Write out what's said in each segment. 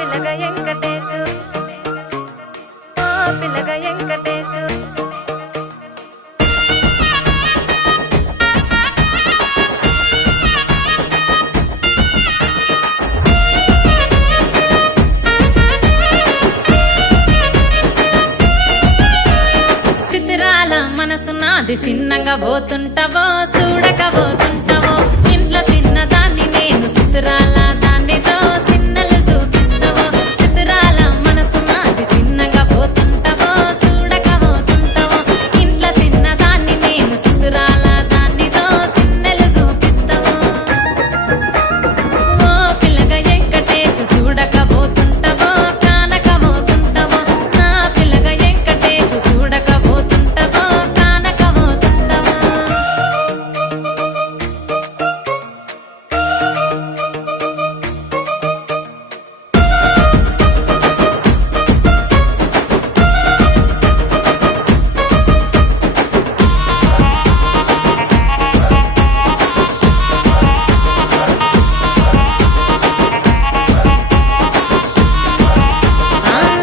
పిల్లగా వెంకటేశు ఓ పిల్లగా వెంకటేశు సిద్ధిరాల మనసు నాది చిన్నగా పోతుంటావో చూడక పోతుంటావో ఇంట్లో చిన్నదాన్ని నేను సిద్ధిరాల దానితో చిన్నలు చూపిస్తావో సిద్ధిరాల మనసు నాది చిన్నగా పోతుంటావో చూడక పోతుంటావో ఇంట్లో చిన్నదాన్ని నేను సిద్ధిరాల దానితో చిన్నలు చూపిస్తావో ఓ పిల్లగా వెంకటేశు చూడక పోతుంటావో కానక పోతుంటావో నా పిల్లగా వెంకటేశు చూడక పోతుంటావో కానక పోతుంటావో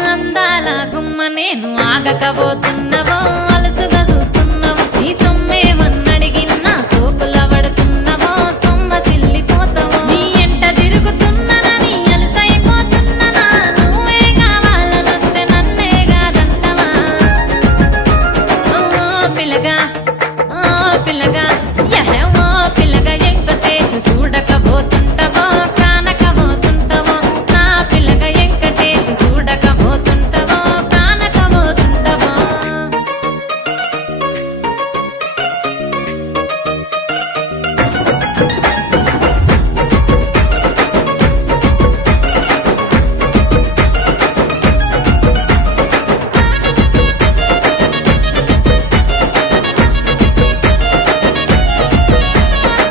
అందాల గుమ్మ నేను ఆగకపోతున్నావో అలసుగా చూస్తున్నావో నీ సొమ్మేమన్నడిగినా సోకుల పడుతున్నావో సొమ్మ సిల్లిపోతావో నీ ఎంట తిరుగుతున్నానని అలసైపోతున్నానా నువ్వే కావాలనొస్తే నన్నే కాదంటవా ఓ పిల్లగా ఓ పిల్లగా యహే ఓ పిల్లగా వెంకటేశు చూడకపోతుంటావో కానకపోతుంటావో నా పిల్లగా వెంకటేశు చూడకపోతుంటావో కానకపోతుంటావో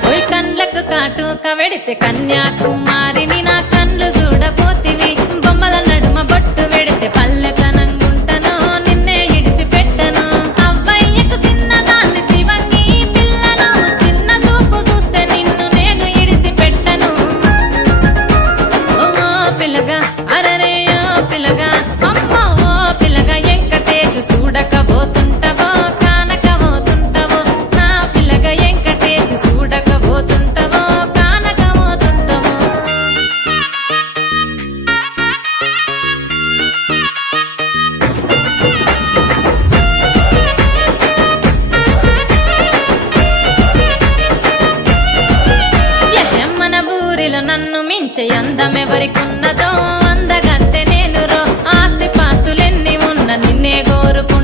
ఓయ్ కండ్లకు కాటుక వెడితే కన్యాకుమారిని నా కళ్ళు చూడపోతివి బొమ్మల నడుమ బొట్టు వెడితే పల్లెతనంగుంటను నిన్నే ఇడిసి పెట్టను అవ్వయ్యకు చిన్నదాన్ని శివంగి పిల్లను చిన్న చూపు చూస్తే నిన్ను నేను ఇడిసి పెట్టను ఓ పిల్లగా అరరే ఓ పిల్లగా అమ్మో ఓ పిల్లగా వెంకటేశు చూడకపోతుంటావో కానకపోతుంటావో నా పిల్లగా వెంకటేశు చూడకపోతుంటావో కానకపోతుంటావో మన ఊరిలో నన్ను మించే అందమెవరికున్నదో అందగత్తె నేను రో ఆస్తి పాస్తులెన్ని ఉన్న నిన్నే కోరుకో